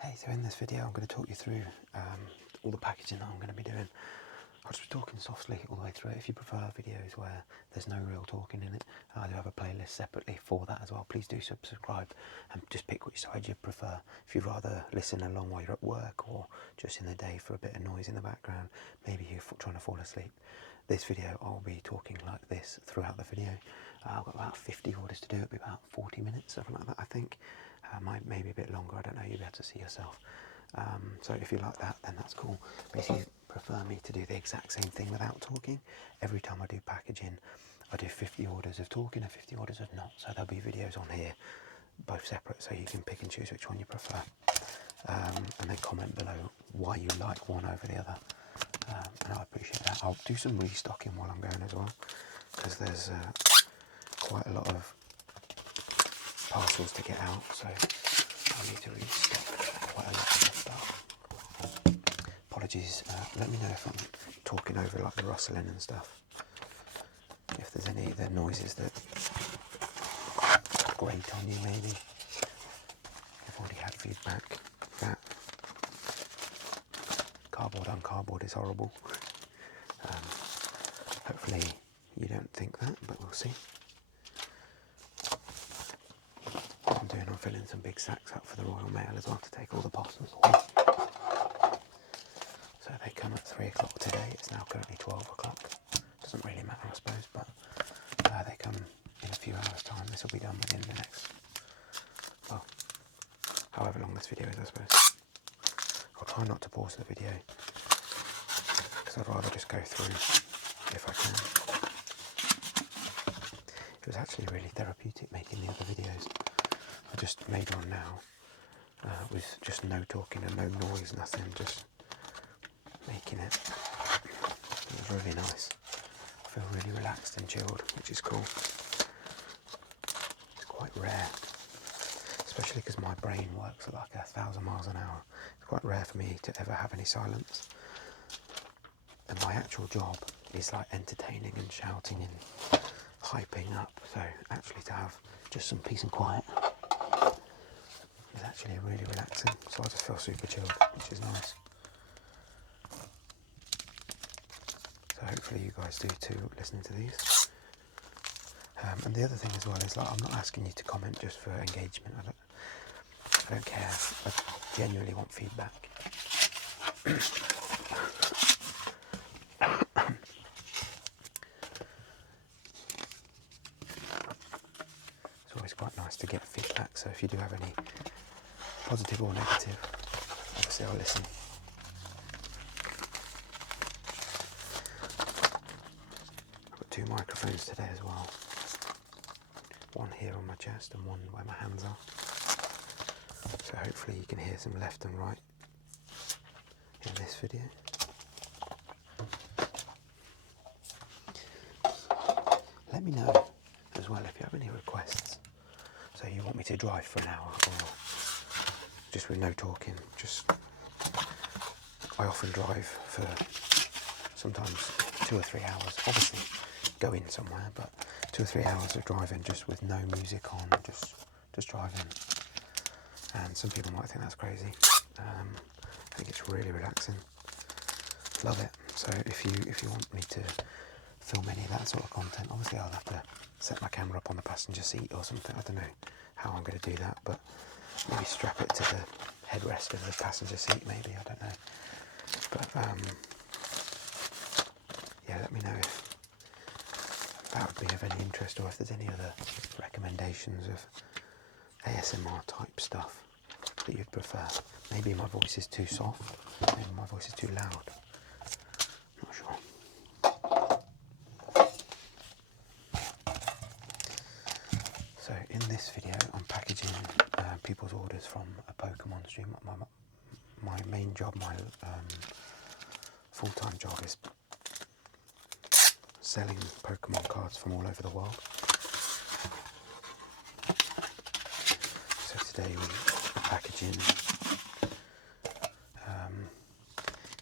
Hey, so in this video I'm going to talk you through all the packaging that I'm going to be doing. I'll just be talking softly all the way through it. If you prefer videos where there's no real talking in it, I do have a playlist separately for that as well. Please do subscribe and just pick which side you prefer. If you'd rather listen along while you're at work or just in the day for a bit of noise in the background, maybe you're trying to fall asleep. This video I'll be talking like this throughout the video. I've got about 50 orders to do. It'll be about 40 minutes, something like that I think. Maybe a bit longer, I don't know, you'll be able to see yourself. So if you like that, then that's cool. But if you prefer me to do the exact same thing without talking, every time I do packaging, I do 50 orders of talking and 50 orders of not. So there'll be videos on here, both separate, so you can pick and choose which one you prefer. And then comment below why you like one over the other. And I appreciate that. I'll do some restocking while I'm going as well, because there's quite a lot of parcels to get out, so I need to restock quite a lot of the stuff. Apologies, let me know if I'm talking over like the rustling and stuff. If there's any of the noises that grate on you, maybe. I've already had feedback that cardboard on cardboard is horrible. Hopefully you don't think that, but we'll see. I'm filling some big sacks up for the Royal Mail as well to take all the parcels away. So they come at 3 o'clock today. It's now currently 12 o'clock. Doesn't really matter, I suppose, but they come in a few hours' time. This will be done within the next, well, however long this video is, I suppose. I'll try not to pause the video because I'd rather just go through if I can. It was actually really therapeutic making the other videos. I just made one now with just no talking and no noise, nothing, just making it. It was really nice. I feel really relaxed and chilled, which is cool. It's quite rare, especially because my brain works at like 1,000 miles an hour. It's quite rare for me to ever have any silence. And my actual job is like entertaining and shouting and hyping up. So actually to have just some peace and quiet is actually really relaxing. So I just feel super chilled, which is nice. So hopefully you guys do too, listening to these. And the other thing as well is, like, I'm not asking you to comment just for engagement. I don't care. I genuinely want feedback. It's always quite nice to get feedback. So if you do have any positive or negative, obviously I'll listen. I've got 2 microphones today as well. One here on my chest and one where my hands are. So hopefully you can hear some left and right in this video. Let me know as well if you have any requests. So you want me to drive for an hour or just with no talking. I often drive for sometimes 2 or 3 hours. Obviously going somewhere, but 2 or 3 hours of driving just with no music on, just driving. And some people might think that's crazy. I think it's really relaxing. Love it. So if you want me to film any of that sort of content, obviously I'll have to set my camera up on the passenger seat or something. I don't know how I'm going to do that, but maybe strap it to the headrest of the passenger seat, maybe, I don't know. But yeah, let me know if that would be of any interest, or if there's any other recommendations of ASMR type stuff that you'd prefer. Maybe my voice is too soft, maybe my voice is too loud. Not sure. So in this video I'm packaging people's orders from a Pokemon stream. My main job, my full-time job is selling Pokemon cards from all over the world. So today we're packaging,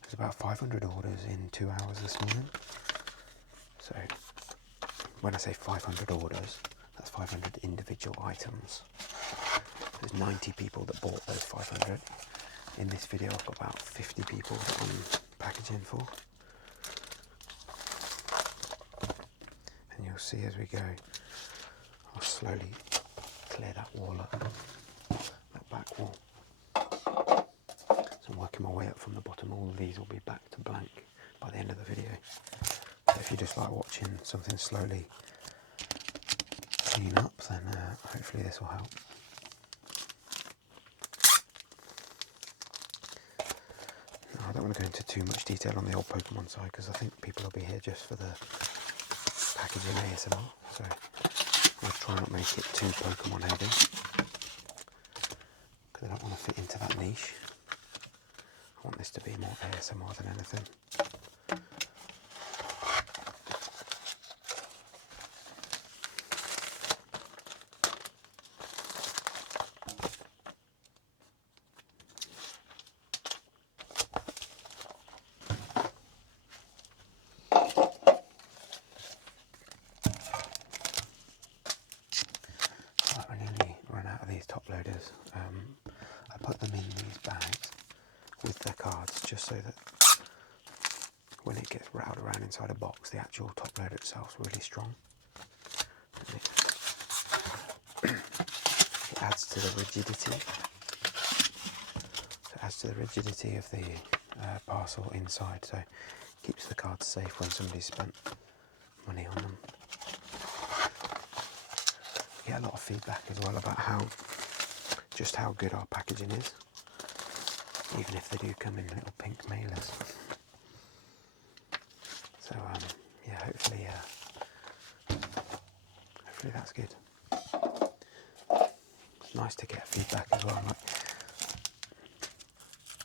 there's about 500 orders in 2 hours this morning. So when I say 500 orders, that's 500 individual items. There's 90 people that bought those 500. In this video I've got about 50 people that I'm packaging for. And you'll see as we go, I'll slowly clear that wall up, that back wall. So I'm working my way up from the bottom. All of these will be back to blank by the end of the video. So if you just like watching something slowly clean up, then hopefully this will help. Now, I don't want to go into too much detail on the old Pokemon side because I think people will be here just for the packaging ASMR. So I'll try not make it too Pokemon heavy because I don't want to fit into that niche. I want this to be more ASMR than anything. Right, I nearly run out of these top loaders. I put them in these bags with the cards just so that when it gets rattled around inside a box, the actual top loader itself is really strong. It adds to the rigidity. So it adds to the rigidity of the parcel inside, so it keeps the cards safe when somebody's spent money on them. I get a lot of feedback as well about just how good our packaging is, even if they do come in little pink mailers. So yeah, hopefully that's good. It's nice to get feedback as well.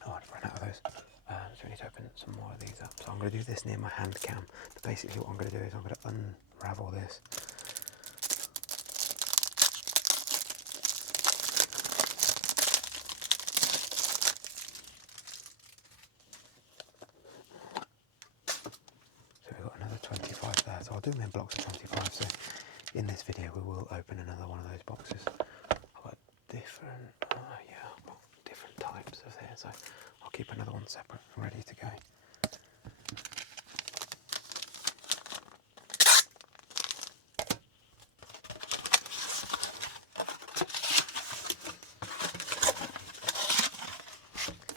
Oh, I've run out of those. So we need to open some more of these up. So I'm going to do this near my hand cam. But basically what I'm going to do is I'm going to unravel this. So we've got another 25 there. So I'll do them in blocks of 25. So in this video we will open another one of those boxes. I've got different, I've got different types of there. So I'll keep another one separate and ready to go.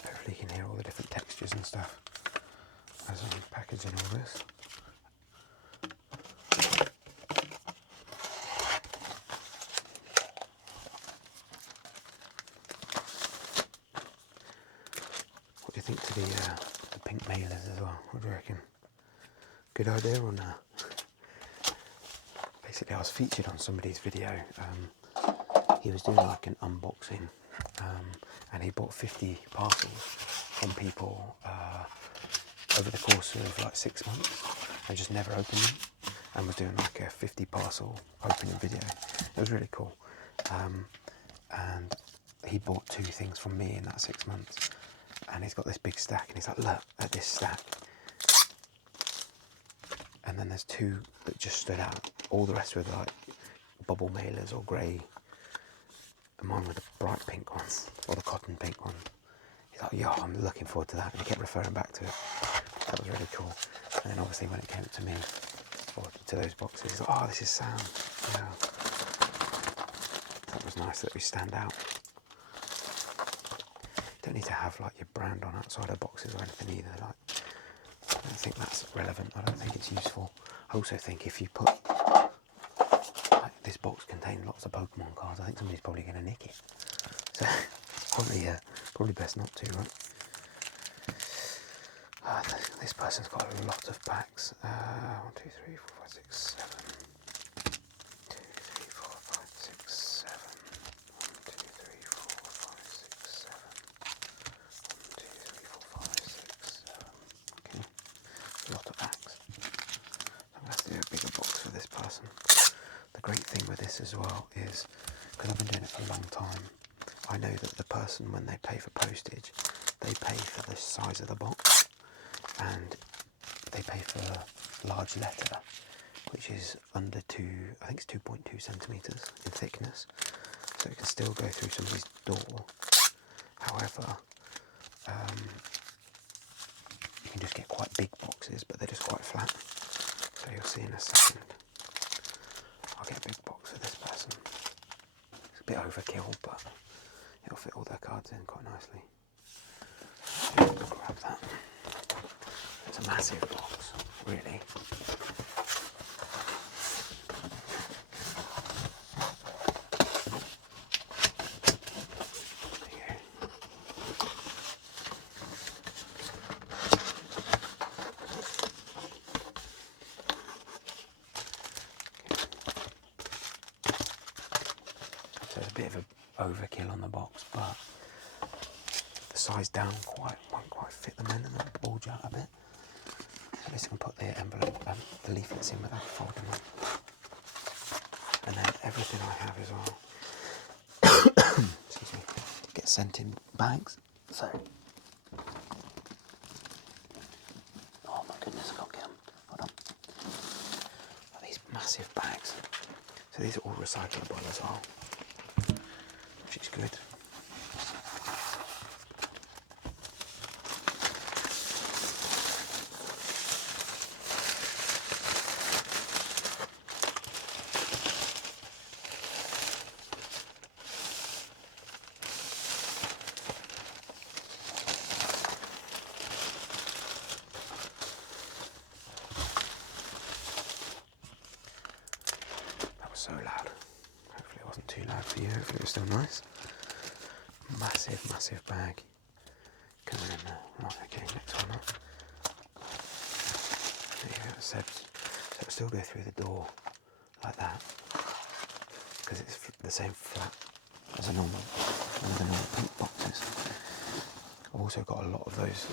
Hopefully you can hear all the different textures and stuff as I'm packaging all this. What do you think to the pink mailers as well? What do you reckon? Good idea or not? Basically I was featured on somebody's video. He was doing like an unboxing and he bought 50 parcels from people over the course of like 6 months and just never opened them, and was doing like a 50 parcel opening video. It was really cool. And he bought 2 things from me in that 6 months, and he's got this big stack and he's like, look at this stack. And then there's 2 that just stood out. All the rest were like bubble mailers or grey, and mine were the bright pink ones, or the cotton pink one. He's like, yo, I'm looking forward to that, and he kept referring back to it. That was really cool. And then obviously when it came to me, or to those boxes, he's like, oh, this is Sam. Yeah. That was nice that we stand out. You don't need to have like your brand on outside of boxes or anything either. Like, I don't think that's relevant. I don't think it's useful. I also think if you put, like, this box contains lots of Pokemon cards, I think somebody's probably going to nick it. So probably best not to, right? This person's got a lot of packs. 1, 2, 3, 4, 5, 6, 7. 1, 2, 3, 4, 5, 6, 7. 1, 2, 3, 4, 5, 6, 7. 1, 2, 3, 4, 5, 6, 7. Okay, a lot of packs. I'm going to have to do a bigger box for this person. The great thing with this as well is, because I've been doing it for a long time, I know that the person, when they pay for postage, they pay for the size of the box, and they pay for a large letter, which is under I think it's 2.2 centimetres in thickness, so it can still go through somebody's door. However, you can just get quite big boxes, but they're just quite flat. So you'll see in a second. I'll get a big box for this person. It's a bit overkill, but it'll fit all their cards in quite nicely. Grab that. It's a massive box, really. So it's a bit of an overkill on the box, but the size down won't quite fit them in and they'll bulge out a bit. At least I can put the envelope, the leaflets in without folding them. And then everything I have as well, excuse me, gets sent in bags. So, oh my goodness, I can't get them. Hold on. These massive bags. So these are all recyclable as well, which is good. So loud. Hopefully it wasn't too loud for you. Hopefully it was still nice. Massive bag coming in there. Right, okay, next one up. There you go, so it'll still go through the door like that because it's the same flat as one of the normal pink boxes. I've also got a lot of those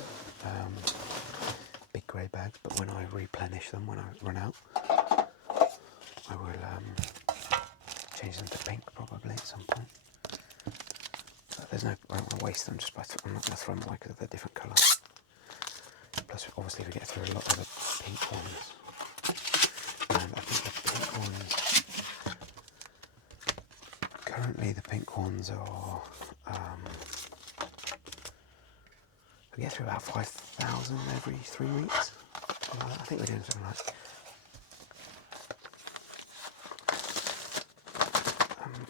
big grey bags, but when I replenish them, when I run out, I will change them to pink probably at some point. But I don't want to waste them just by, I'm not going to throw them away because they're different colour. Plus obviously we get through a lot of the pink ones. And I think the pink ones, currently the pink ones are, we get through about 5,000 every 3 weeks. I think we're doing something like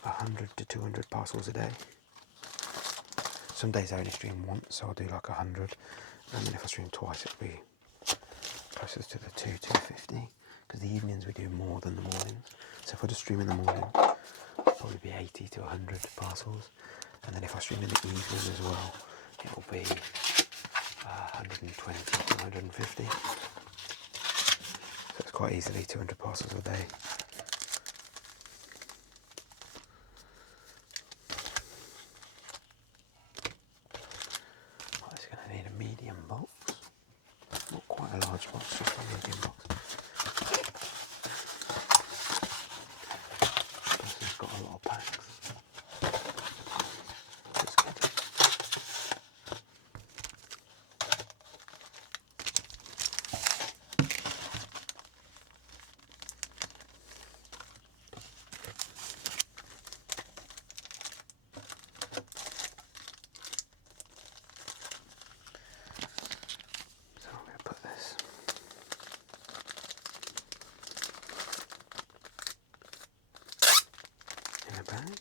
100 to 200 parcels a day. Some days I only stream once, so I'll do like 100, and then if I stream twice it'll be closer to the 250, because the evenings we do more than the mornings. So if I just stream in the morning, it'll probably be 80 to 100 parcels, and then if I stream in the evening as well, it'll be 120 to 150. So it's quite easily 200 parcels a day. Box, just a medium box. This has got a lot of packs. That's good. So I'm going to put this bag.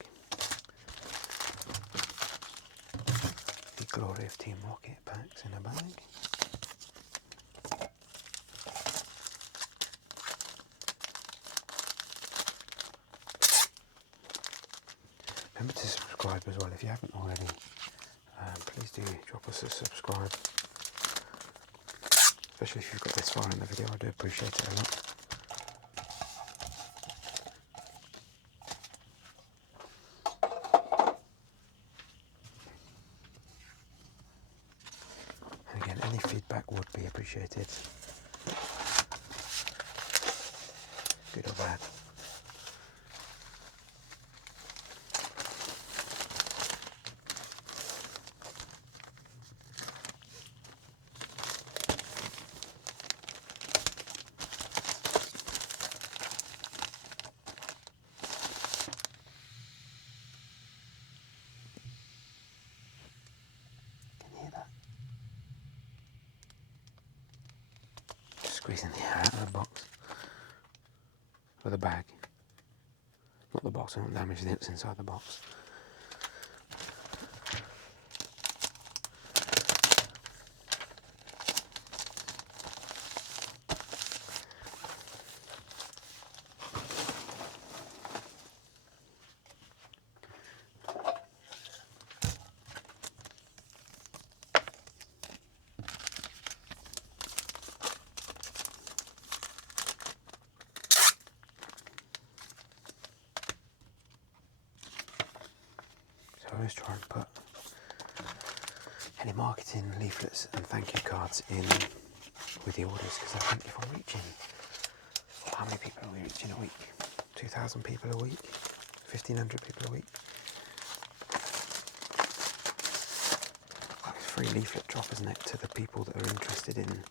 The Glory of Team Rocket packs in a bag. Remember to subscribe as well if you haven't already. Please do drop us a subscribe. Especially if you've got this far in the video, I do appreciate it a lot. Any feedback would be appreciated, good or bad. Can you hear that? squeezing the air out of the box. Or the bag. Not the box, I don't damage the nips inside the box. I always try and put any marketing leaflets and thank you cards in with the orders, because I think if I'm reaching, how many people are we reaching a week? 2,000 people a week? 1,500 people a week? Like a free leaflet drop, isn't it, to the people that are interested in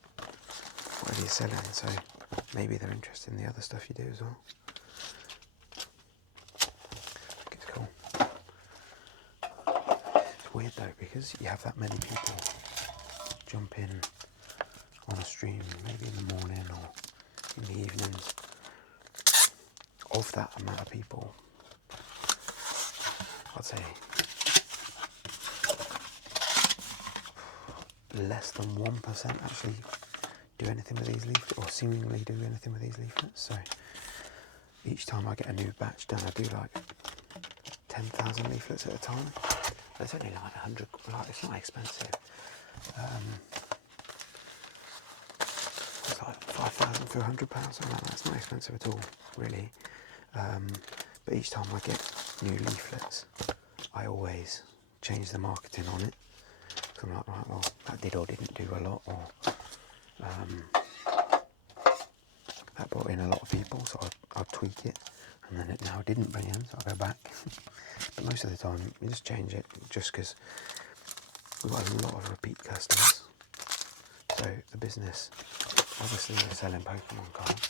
whatever you're selling, so maybe they're interested in the other stuff you do as well. Weird though, because you have that many people jump in on a stream, maybe in the morning or in the evenings. Of that amount of people, I'd say less than 1% actually do anything with these leaflets, or seemingly do anything with these leaflets. So each time I get a new batch done, I do like 10,000 leaflets at a time. It's only like 100, like, it's not expensive. It's like 5,000 for £100, something like that. It's not expensive at all, really. But each time I get new leaflets, I always change the marketing on it. So I'm like, right, well, that did or didn't do a lot, or that brought in a lot of people, so I'll tweak it. And then it now didn't bring in, so I'll go back. But most of the time, you just change it, just because we've got a lot of repeat customers. So the business, obviously we're selling Pokemon cards.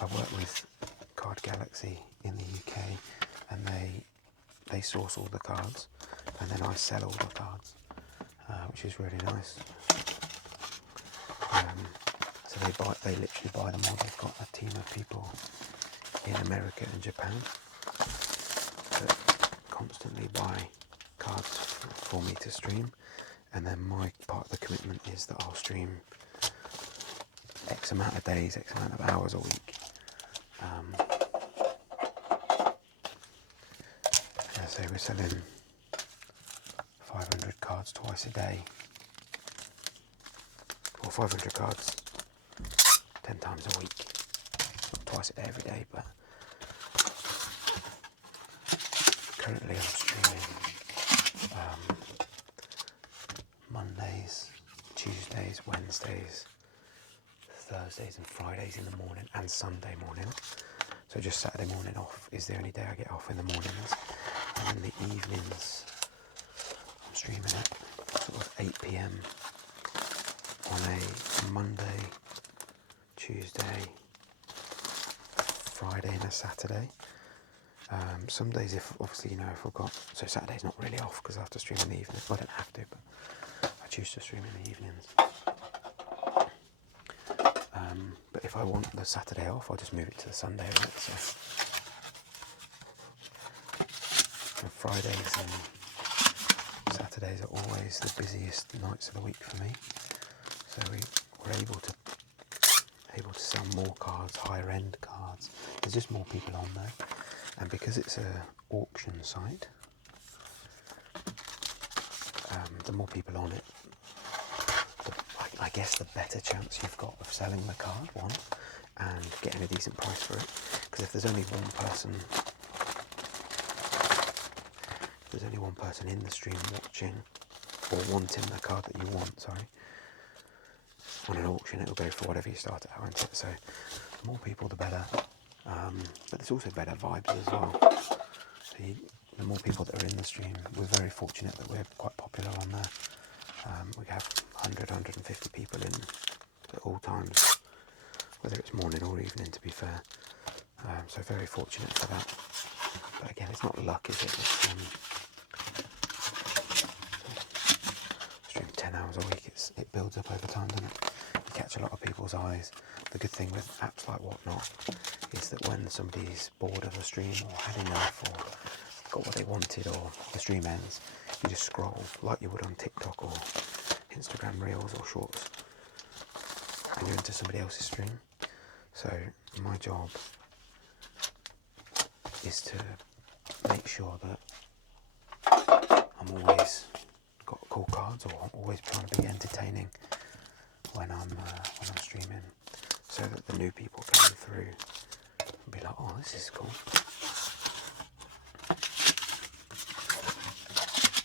I work with Card Galaxy in the UK, and they source all the cards, and then I sell all the cards, which is really nice. So they literally buy them all. They've got a team of people in America and Japan that constantly buy cards for me to stream, and then my part of the commitment is that I'll stream X amount of days, X amount of hours a week. And so we're selling 500 cards twice a day, or 500 cards 10 times a week, not twice a day every day, but currently I'm streaming Mondays, Tuesdays, Wednesdays, Thursdays and Fridays in the morning, and Sunday morning. So just Saturday morning off is the only day I get off in the mornings, and in the evenings I'm streaming at sort of 8 PM on a Monday, Tuesday, Friday and a Saturday. Some days, if obviously, if I've got, so Saturday's not really off because I have to stream in the evening. Well, I don't have to, but I choose to stream in the evenings. But if I want the Saturday off, I'll just move it to the Sunday, right? So Fridays and Saturdays are always the busiest nights of the week for me. So we're able to sell more cards, higher end cards. There's just more people on there, and because it's a auction site, the more people on it, I guess the better chance you've got of selling the card, one, and getting a decent price for it. Because if there's only one person in the stream watching or wanting the card that you want, on an auction it'll go for whatever you start at, won't it? So the more people the better, but there's also better vibes as well. So the more people that are in the stream, we're very fortunate that we're quite popular on there. We have 100, 150 people in at all times, whether it's morning or evening, to be fair. So very fortunate for that. But again, it's not luck, is it? It's stream 10 hours a week. It builds up over time, doesn't it? catch a lot of people's eyes. The good thing with apps like Whatnot is that when somebody's bored of a stream or had enough or got what they wanted or the stream ends, you just scroll like you would on TikTok or Instagram Reels or Shorts, and you're into somebody else's stream. So my job is to make sure that I'm always got cool cards or always trying to be entertaining when I'm streaming, so that the new people coming through will be like, oh, this is cool. I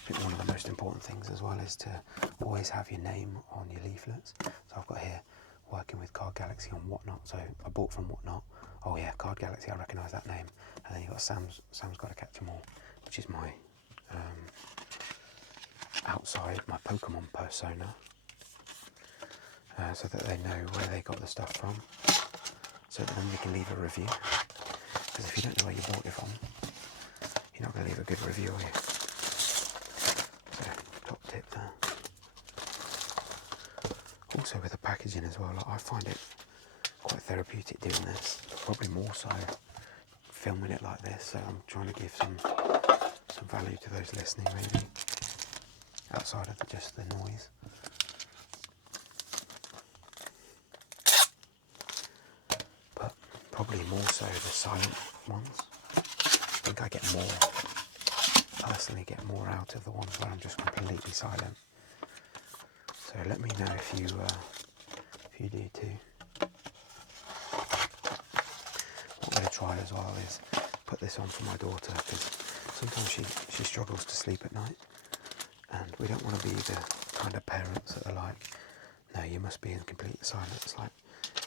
think one of the most important things as well is to always have your name on your leaflets. So I've got here, working with Card Galaxy on Whatnot. So I bought from Whatnot. Oh yeah, Card Galaxy, I recognise that name. And then you've got Sam's Got to Catch 'Em All, which is my outside, my Pokemon persona. So that they know where they got the stuff from. So that then they can leave a review. Because if you don't know where you bought it from, you're not going to leave a good review, are you? So, top tip there. Also with the packaging as well, like, I find it quite therapeutic doing this, but probably more so filming it like this. So I'm trying to give some value to those listening, maybe outside of just the noise. But probably more so the silent ones. I think I personally get more out of the ones where I'm just completely silent. So let me know if you do too. What I'm going to try as well is put this on for my daughter, because sometimes she struggles to sleep at night, and we don't want to be the kind of parents that are like, no, you must be in complete silence. It's like,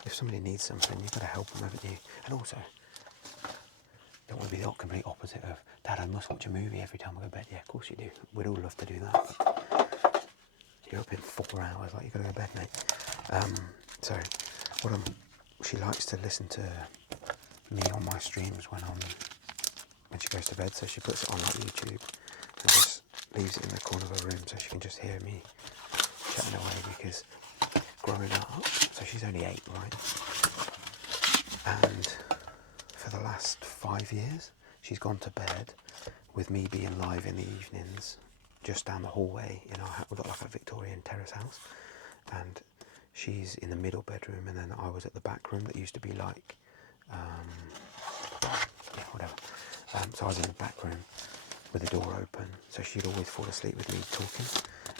if somebody needs something, you've got to help them, haven't you? And also, don't want to be the complete opposite of, Dad, I must watch a movie every time I go to bed. Yeah, of course you do. We'd all love to do that. But you're up in 4 hours, like, you've got to go to bed, mate. So, she likes to listen to me on my streams when she goes to bed. So she puts it on like YouTube and just leaves it in the corner of her room so she can just hear me chatting away, because growing up, so she's only 8, right? And for the last 5 years, she's gone to bed with me being live in the evenings just down the hallway in our house. We've got like a Victorian terrace house, and she's in the middle bedroom, and then I was at the back room that used to be like, whatever. So I was in the back room with the door open, so she'd always fall asleep with me talking.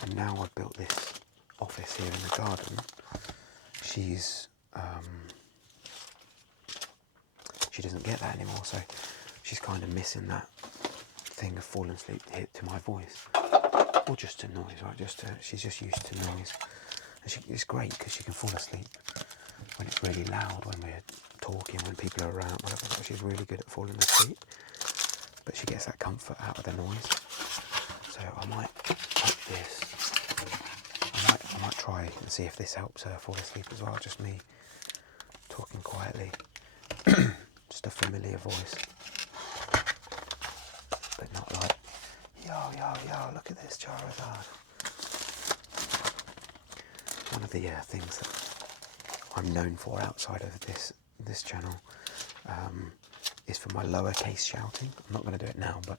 And now I've built this office here in the garden. She doesn't get that anymore, so she's kind of missing that thing of falling asleep to my voice, or just to noise, right? She's just used to noise, and it's great because she can fall asleep when it's really loud, when we're talking, when people are around, whatever. So she's really good at falling asleep, but she gets that comfort out of the noise. So I might put this. I might try and see if this helps her fall asleep as well. Just me talking quietly, just a familiar voice, but not like, yo, look at this Charizard. One of the things that I'm known for outside of this channel is for my lowercase shouting. I'm not going to do it now, but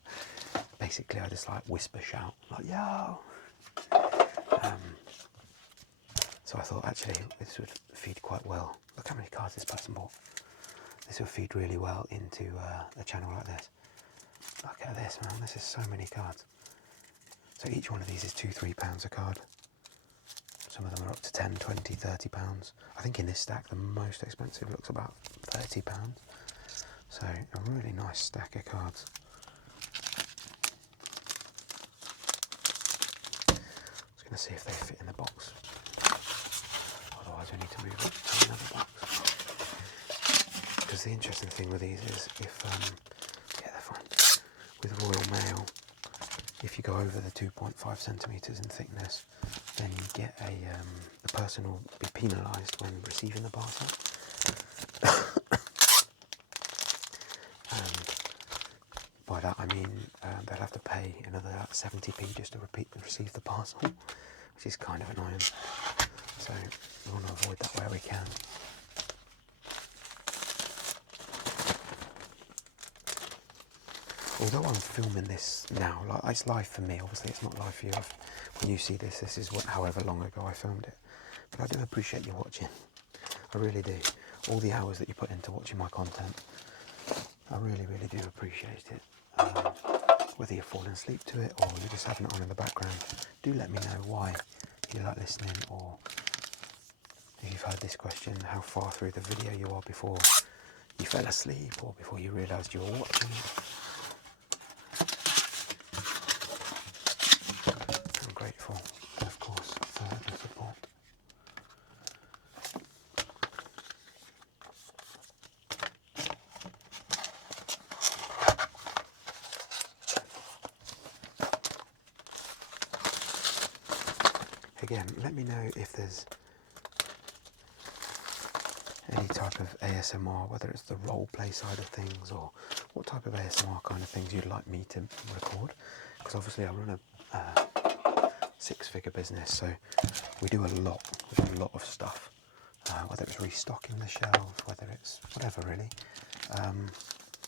basically I just like whisper shout, like yo. So I thought actually this would feed quite well. Look how many cards this person bought. This would feed really well into a channel like this. Look at this, man. This is so many cards. So each one of these is £2-3 a card. Some of them are up to 10, 20, 30 pounds. I think in this stack the most expensive looks about £30. So a really nice stack of cards. Just going to see if they fit in the box. Otherwise we need to move it to another box. Because the interesting thing with these is if, yeah, they're fine. With Royal Mail, if you go over the 2.5 centimetres in thickness, then you get the person will be penalised when receiving the parcel. And by that I mean they'll have to pay another 70p just to receive the parcel, which is kind of annoying. So so we want to avoid that where we can. Although I'm filming this now, like it's live for me, obviously it's not live for you. When you see this, this is however long ago I filmed it. But I do appreciate you watching. I really do. All the hours that you put into watching my content, I really, really do appreciate it. Whether you're falling asleep to it or you're just having it on in the background, do let me know why you like listening, or if you've heard this question, how far through the video you are before you fell asleep or before you realised you were watching it. I'm grateful, of course, for the support. Again, let me know if there's any type of ASMR, whether it's the role play side of things or what type of ASMR kind of things you'd like me to record. Because obviously I run a six-figure business, so we do a lot of stuff. Whether it's restocking the shelves, whether it's whatever really,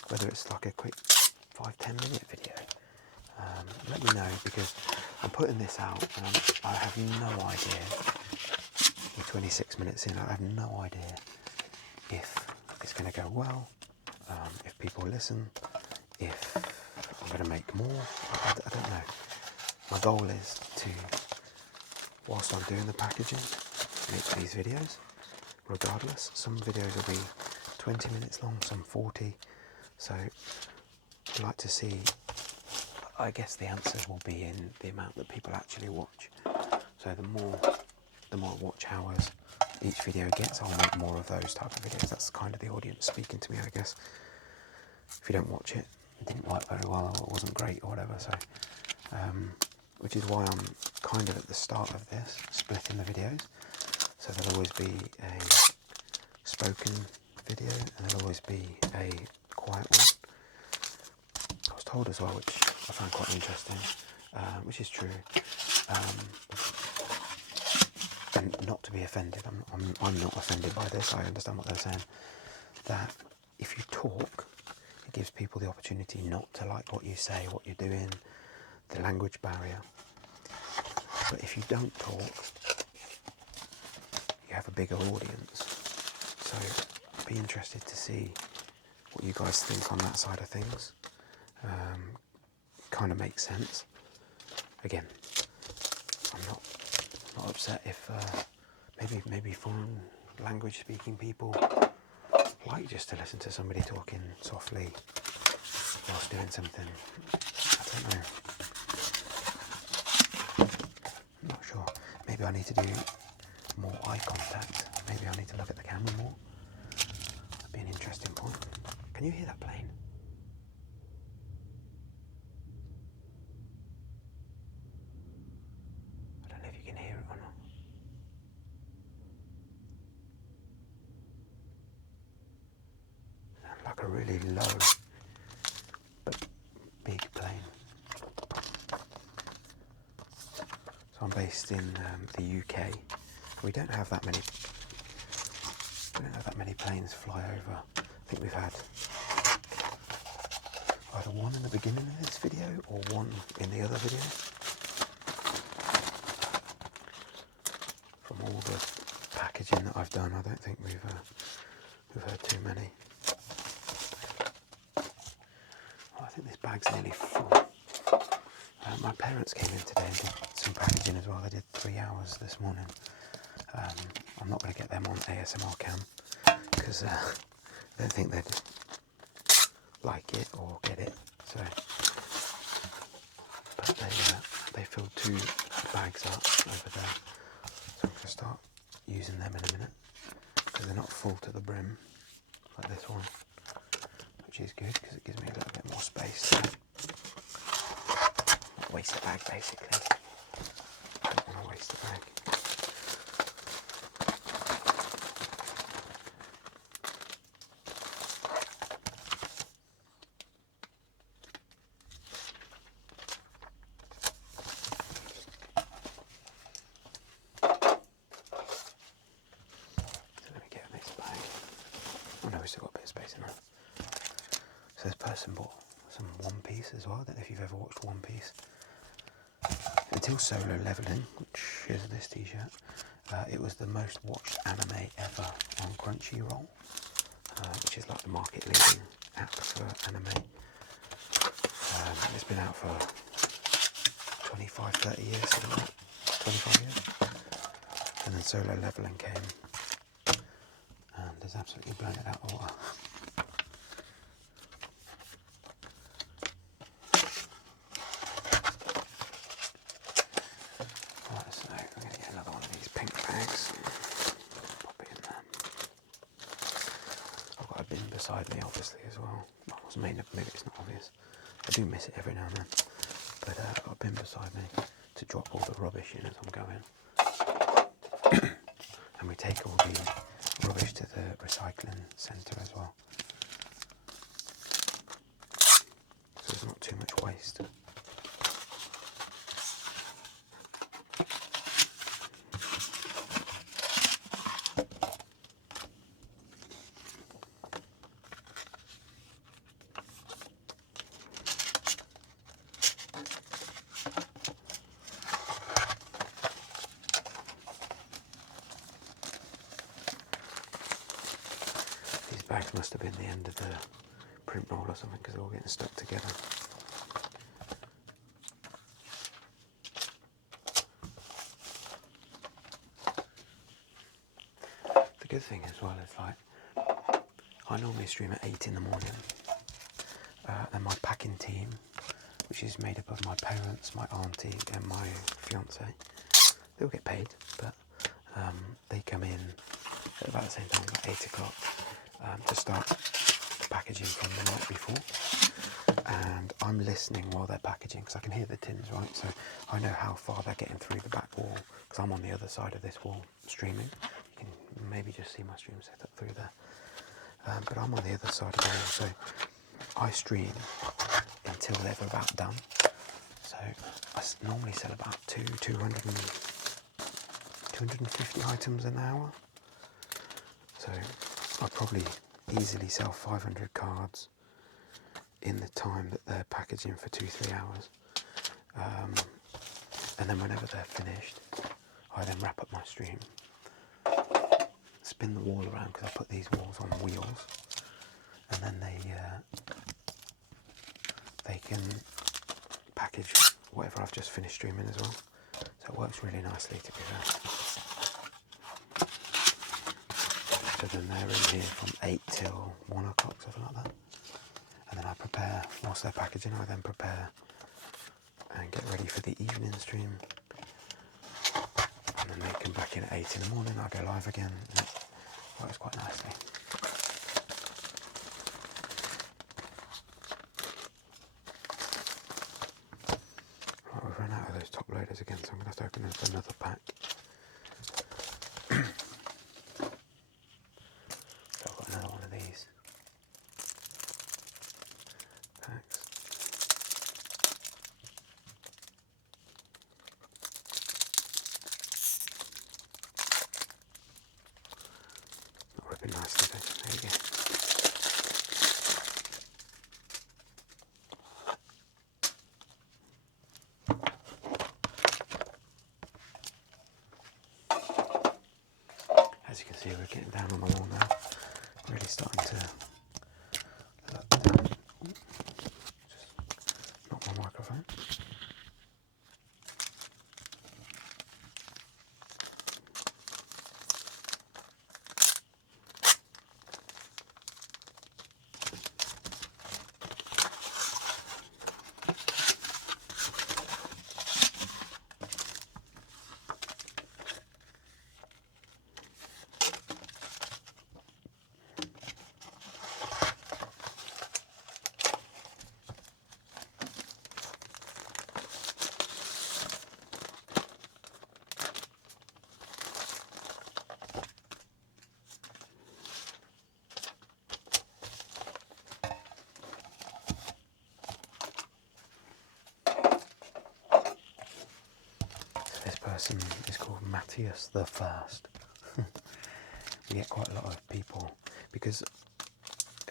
whether it's like a quick 5-10 minute video. Let me know, because I'm putting this out and I have no idea, we're 26 minutes in, I have no idea if it's going to go well, if people listen, if I'm going to make more, I don't know. My goal is to, whilst I'm doing the packaging, make these videos, regardless. Some videos will be 20 minutes long, some 40, so I'd like to see, I guess the answers will be in the amount that people actually watch. So the more watch hours each video gets, I'll make more of those type of videos. That's kind of the audience speaking to me, I guess. If you don't watch it, it didn't work very well, or it wasn't great, or whatever. So, which is why I'm kind of at the start of this, splitting the videos. So there'll always be a spoken video, and there'll always be a quiet one. I was told as well, which I found quite interesting, which is true, and not to be offended, I'm not offended by this, I understand what they're saying, that if you talk, it gives people the opportunity not to like what you say, what you're doing, the language barrier. But if you don't talk, you have a bigger audience. So I'd be interested to see what you guys think on that side of things. Kind of makes sense. Again, I'm not upset if maybe foreign language speaking people like just to listen to somebody talking softly whilst doing something. I don't know. I'm not sure. Maybe I need to do more eye contact. Maybe I need to look at the camera more. That'd be an interesting point. Can you hear that plane? I don't know if you can hear it or not. Sounds like a really low but big plane. So I'm based in the UK. We don't have that many planes fly over. I think we've had either one in the beginning of this video or one in the other video. From all the packaging that I've done, I don't think we've had too many. Oh, I think this bag's nearly full. My parents came in today and did some packaging as well. They did 3 hours this morning. I'm not going to get them on ASMR cam because I don't think they'd like it or get it. So, but they filled 2 bags up over there. So I'm going to start using them in a minute because they're not full to the brim like this one, which is good because it gives me a little bit more space. Not waste the bag basically. I don't want to waste the bag. So this person bought some One Piece as well. I don't know if you've ever watched One Piece. Until Solo Leveling, which is this t-shirt, it was the most watched anime ever on Crunchyroll, which is like the market leading app for anime. It's been out for 25, 30 years, something like that. 25 years. And then Solo Leveling came and has absolutely blown it out of the water. Right, so we're going to get another one of these pink bags. Pop it in there. I've got a bin beside me, obviously, as well. Maybe it's not obvious. I do miss it every now and then. But I've got a bin beside me to drop all the rubbish in as I'm going. And we take all the rubbish to the recycling centre as well. So there's not too much waste. Bags must have been the end of the print roll or something because they're all getting stuck together. The good thing as well is, like, I normally stream at 8 in the morning, and my packing team, which is made up of my parents, my auntie and my fiance, they all get paid, but they come in at about the same time, about 8 o'clock. To start the packaging from the night before, and I'm listening while they're packaging because I can hear the tins, right? So I know how far they're getting through the back wall because I'm on the other side of this wall streaming. You can maybe just see my stream set up through there, but I'm on the other side of the wall, so I stream until they're about done. So I normally sell about 250 items an hour. So I'll probably easily sell 500 cards in the time that they're packaging for 2-3 hours. And then whenever they're finished, I then wrap up my stream, spin the wall around because I put these walls on wheels, and then they can package whatever I've just finished streaming as well. So it works really nicely, to be fair. So then they're in here from 8 till 1 o'clock, something like that. And then I prepare, whilst they're packaging, I then prepare and get ready for the evening stream. And then they come back in at 8 in the morning, I go live again, and it works quite nicely. Right, we've run out of those top loaders again, so I'm going to have to open up another pack. Another one of these packs. Not ripping nicely, though. There you go. As you can see, we're getting down on the wall now. Really starting to look down. Just knock my microphone. This person is called Matthias the First. We get quite a lot of people because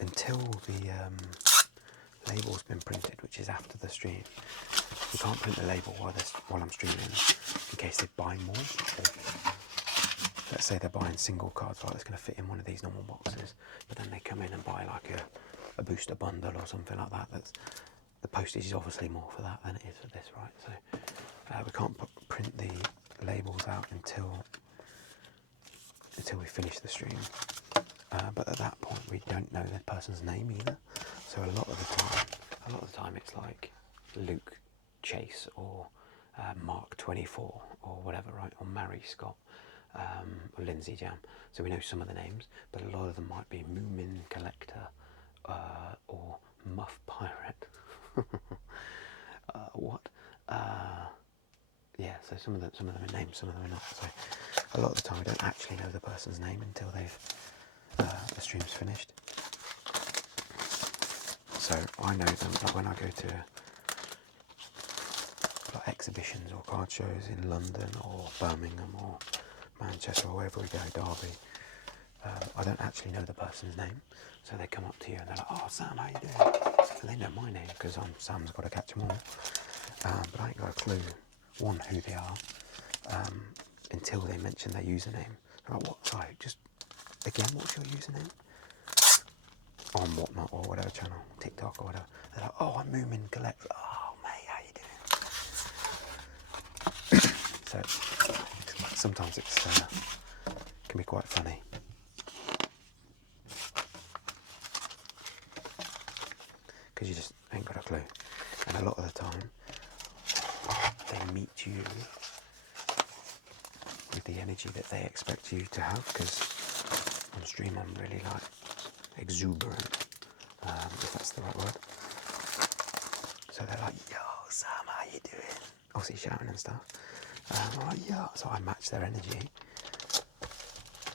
until the label's been printed, which is after the stream. You can't print the label while I'm streaming in case they buy more. Or, let's say they're buying single cards, right, that's going to fit in one of these normal boxes, but then they come in and buy like a booster bundle or something like that. The postage is obviously more for that than it is for this, right? So we can't print the labels out until we finish the stream. But at that point, we don't know the person's name either. So a lot of the time, it's like Luke Chase or Mark 24 or whatever, right? Or Mary Scott or Lindsay Jam. So we know some of the names, but a lot of them might be Moomin Collector or Muff Pirate. What? Yeah. So some of them are names, some of them are not. So a lot of the time, we don't actually know the person's name until the stream's finished. So I know them, like when I go to like exhibitions or card shows in London or Birmingham or Manchester or wherever we go, Derby, I don't actually know the person's name. So they come up to you and they're like, "Oh, Sam, how you doing?" And they know my name because I'm Sam's Got to Catch 'Em All. But I ain't got a clue, one, who they are, until they mention their username. They're like, "What? Sorry, just again, what's your username?" On Whatnot or whatever channel, TikTok or whatever. They're like, "Oh, I'm Moomin Collect." "Oh, mate, how you doing?" So sometimes it can be quite funny. Because you just ain't got a clue. And a lot of the time, they meet you with the energy that they expect you to have, because on stream I'm really like exuberant, if that's the right word. So they're like, "Yo, Sam, how you doing?" Obviously shouting and stuff. I'm like, "Yo," so I match their energy.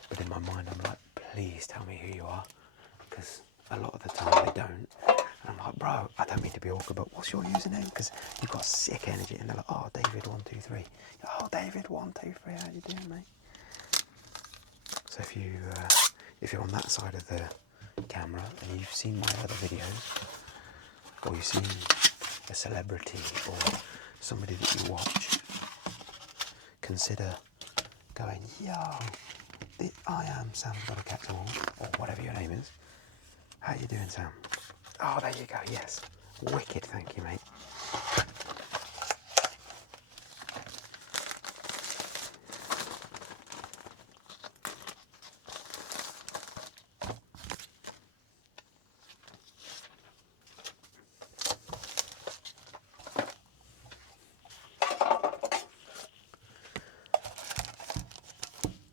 But in my mind I'm like, "Please tell me who you are," because a lot of the time they don't. And I'm like, "Bro, I don't mean to be awkward, but what's your username? Because you've got sick energy." And they're like, "Oh, David123. "Oh, David123, how you doing, mate?" So if you're on that side of the camera and you've seen my other videos, or you've seen a celebrity or somebody that you watch, consider going, "Yo, I am Sam's Got to Catch 'Em All," or whatever your name is. "How you doing, Sam?" "Oh, there you go, yes. Wicked, thank you, mate."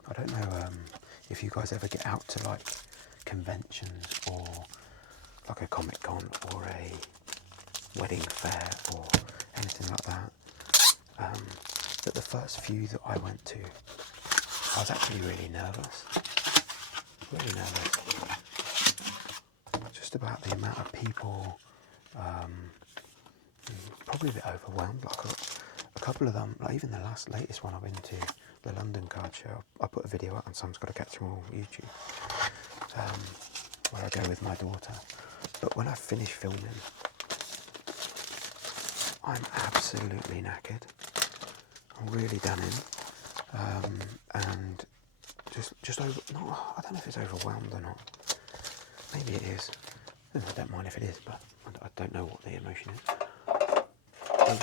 I don't know if you guys ever get out to like conventions or like a Comic-Con or a wedding fair or anything like that. But the first few that I went to, I was actually really nervous. Really nervous. Just about the amount of people, probably a bit overwhelmed. Like a couple of them, like even the latest one I went to, the London card show, I put a video out on Sam's Got to Catch 'Em All on YouTube, where I go with my daughter. But when I finish filming, I'm absolutely knackered. I'm really done in, and just over. I don't know if it's overwhelmed or not. Maybe it is. I don't mind if it is, but I don't know what the emotion is.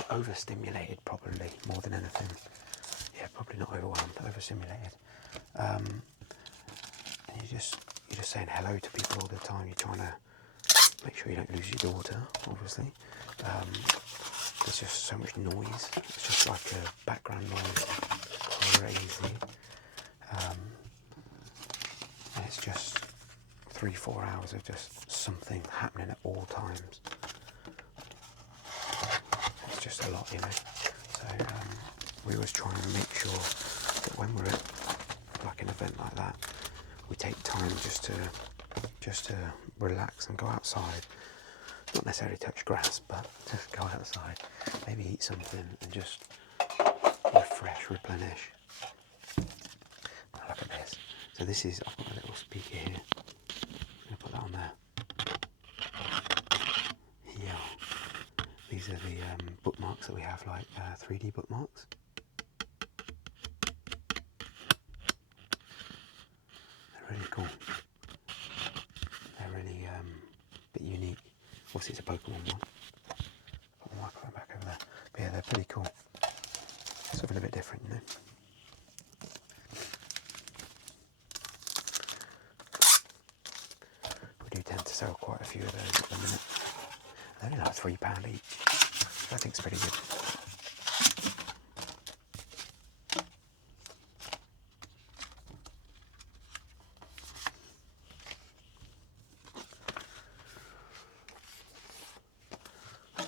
Overstimulated, probably more than anything. Yeah, probably not overwhelmed. Overstimulated. And you're just saying hello to people all the time. You're trying to make sure you don't lose your daughter, obviously. There's just so much noise. It's just like a background noise. Crazy. And it's just 3-4 hours of just something happening at all times. It's just a lot, you know. So we always try and make sure that when we're at like an event like that, we take time just to relax and go outside. Not necessarily touch grass, but just go outside, maybe eat something and just refresh, replenish. Look at this. So this is, I've got a little speaker here. I'm going to put that on there. Yeah, bookmarks that we have, like 3D bookmarks. They're really cool. They're really a bit unique. Obviously, it's a Pokemon one. Put my microphone back over there. But yeah, they're pretty cool. Something a bit different, you know. We do tend to sell quite a few of those at the minute. They're only like £3 each. I think it's pretty good.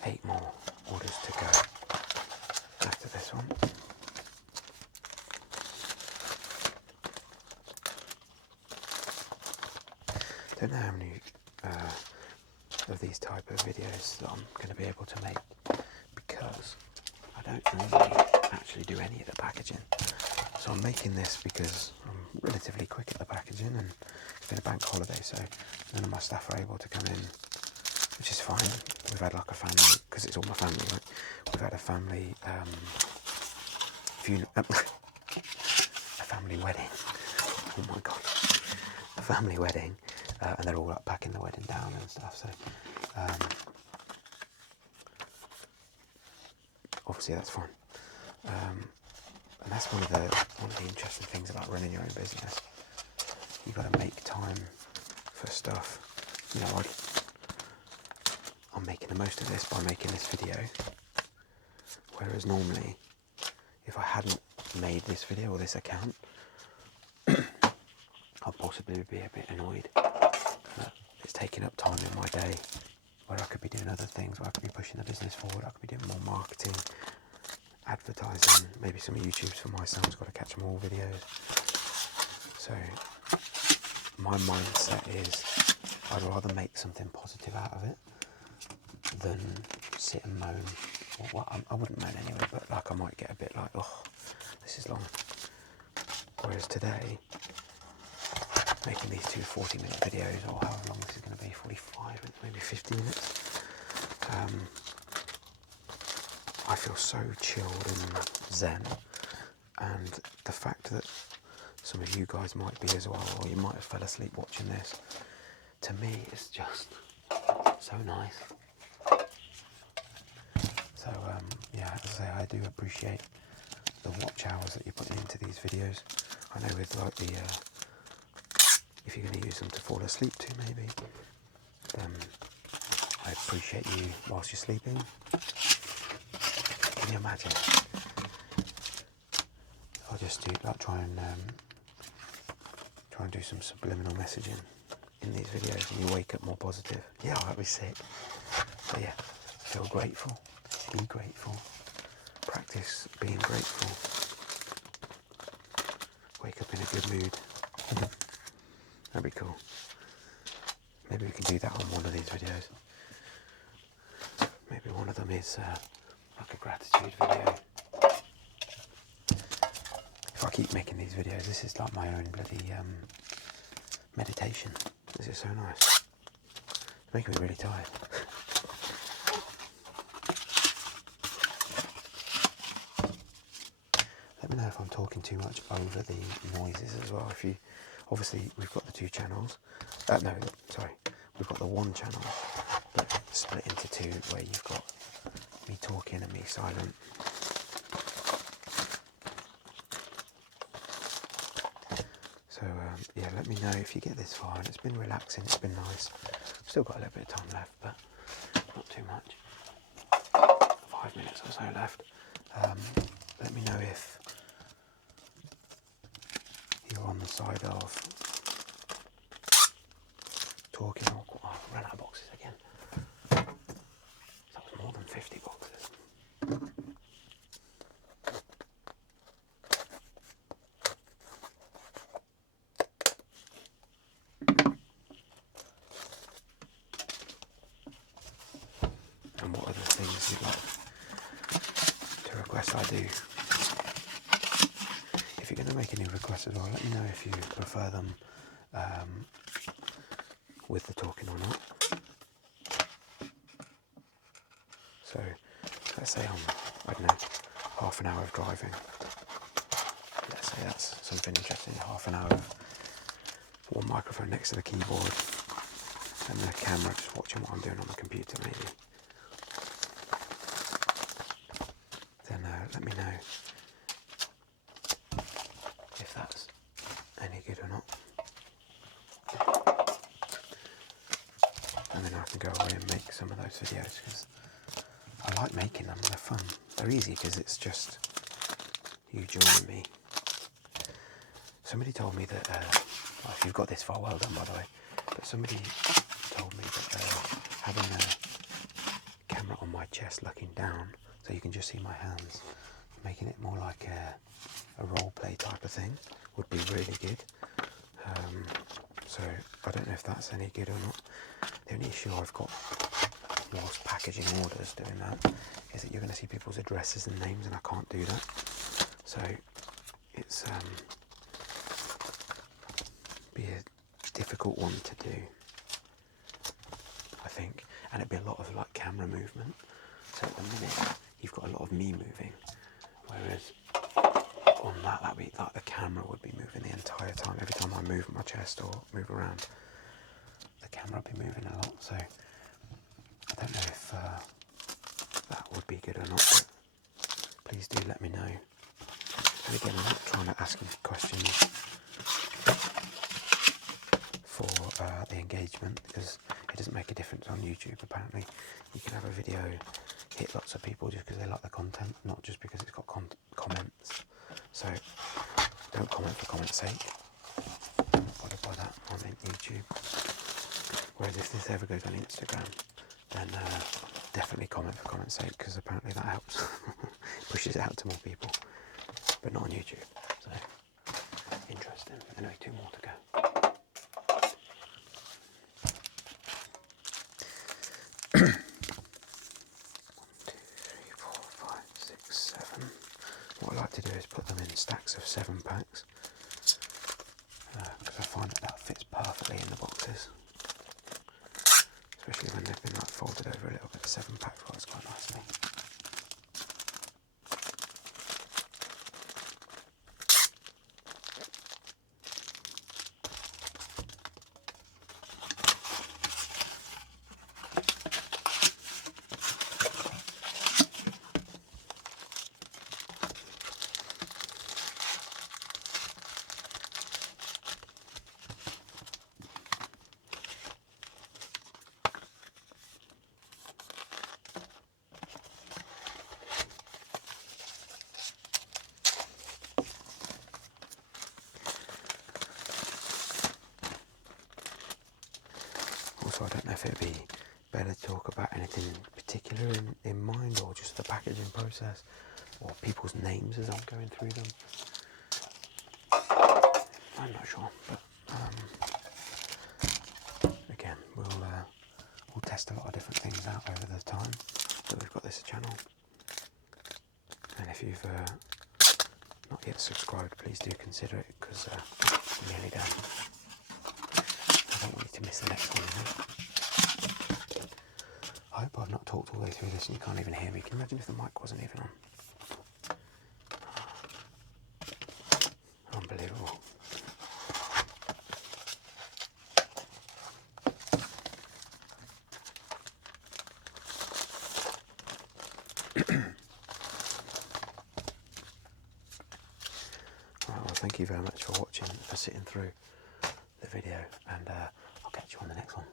Eight more orders to go after this one. Don't know how many of these type of videos that I'm going to be able to make, because I don't really actually do any of the packaging. So I'm making this because I'm relatively quick at the packaging, and it's been a bank holiday, so none of my staff are able to come in, which is fine. We've had like a family, because it's all my family, right? We've had a family a family wedding. Oh my god, a family wedding, and they're all like packing the wedding down and stuff. So obviously that's fine. And that's one of the interesting things about running your own business. You've got to make time for stuff. You know, I'm making the most of this by making this video, whereas normally, if I hadn't made this video or this account, I'd possibly be a bit annoyed that it's taking up time in my day where I could be doing other things, where I could be pushing the business forward, I could be doing more marketing, advertising, maybe some YouTubes for my son's got to catch more videos. So my mindset is I'd rather make something positive out of it than sit and moan. Well, I wouldn't moan anyway, but like I might get a bit like, oh, this is long. Whereas today, making these two 40-minute videos, or however long this is going to be, 45, maybe 50 minutes, I feel so chilled and zen, and the fact that some of you guys might be as well, or you might have fell asleep watching this, to me is just so nice. So yeah, as I say, I do appreciate the watch hours that you put into these videos. I know with like the if you're going to use them to fall asleep to, maybe, then I appreciate you whilst you're sleeping. Can you imagine? I'll just do like try and do some subliminal messaging in these videos, and you wake up more positive. Yeah, that'd be sick. So yeah, feel grateful, be grateful, practice being grateful, wake up in a good mood. That'd be cool. Maybe we can do that on one of these videos. Maybe one of them is like a gratitude video. If I keep making these videos, this is like my own bloody meditation. This is so nice. It's making me really tired. Let me know if I'm talking too much over the noises as well. If you, obviously we've got the two channels. No, sorry, we've got the one channel, but split into two, where you've got me talking and me silent. So yeah, let me know if you get this far, and it's been relaxing, it's been nice. Still got a little bit of time left, but not too much. 5 minutes or so left. Let me know if you're on the side of talking, or I ran out of boxes again. That was more than 50 boxes. And what other things you'd like to request I do? If you're going to make any requests as well, let me know if you prefer them with the talking or not. So let's say I don't know, half an hour of driving. Let's say that's something interesting, half an hour of one microphone next to the keyboard and the camera just watching what I'm doing on the computer maybe. Then let me know if that's any good or not. And then I can go away and make some of those videos, because I like making them, they're fun. They're easy because it's just you joining me. Somebody told me that, well, if you've got this far, well done by the way, but somebody told me that having a camera on my chest looking down so you can just see my hands, making it more like a role play type of thing would be really good. So I don't know if that's any good or not. The only issue I've got whilst packaging orders doing that is that you're going to see people's addresses and names, and I can't do that. So it's be a difficult one to do, I think, and it'd be a lot of like camera movement. So at the minute you've got a lot of me moving, whereas on that'd be like the camera would be moving the entire time. Every time I move my chest or move around, the camera would be moving a lot. So I don't know if that would be good or not, but please do let me know. And again, I'm not trying to ask you questions for the engagement, because it doesn't make a difference on YouTube. Apparently you can have a video hit lots of people just because they like the content, not just because it's got comments. So don't comment for comment's sake. What do by that? I mean YouTube. Whereas if this ever goes on Instagram, then definitely comment for comment's sake, because apparently that helps. Pushes it out to more people, but not on YouTube. So interesting. Anyway, 2 more to go. 1, 2, 3, 4, 5, 6, 7. What I like to do is put them in stacks of 7 packs, because I find that fits perfectly in the boxes, especially when they've been like folded over a little bit. The 7 pack works quite nicely. Also, I don't know if it'd be better to talk about anything in particular in mind, or just the packaging process, or people's names as I'm going through them. I'm not sure, but again, we'll test a lot of different things out over the time that we've got this channel. And if you've not yet subscribed, please do consider it, because we're nearly done. I don't want you to miss the next one, you know? I hope I've not talked all the way through this and you can't even hear me. Can you imagine if the mic wasn't even on? Unbelievable. Right, well, thank you very much for watching, for sitting through the video, and I'll catch you on the next one.